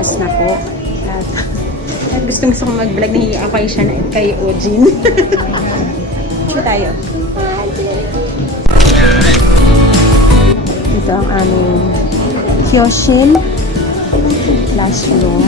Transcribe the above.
last na po. At gusto kong mag-vlog, nahihiya ako siya na kay Ojin. Ito tayo. Ito ang aming Kyoshin last room.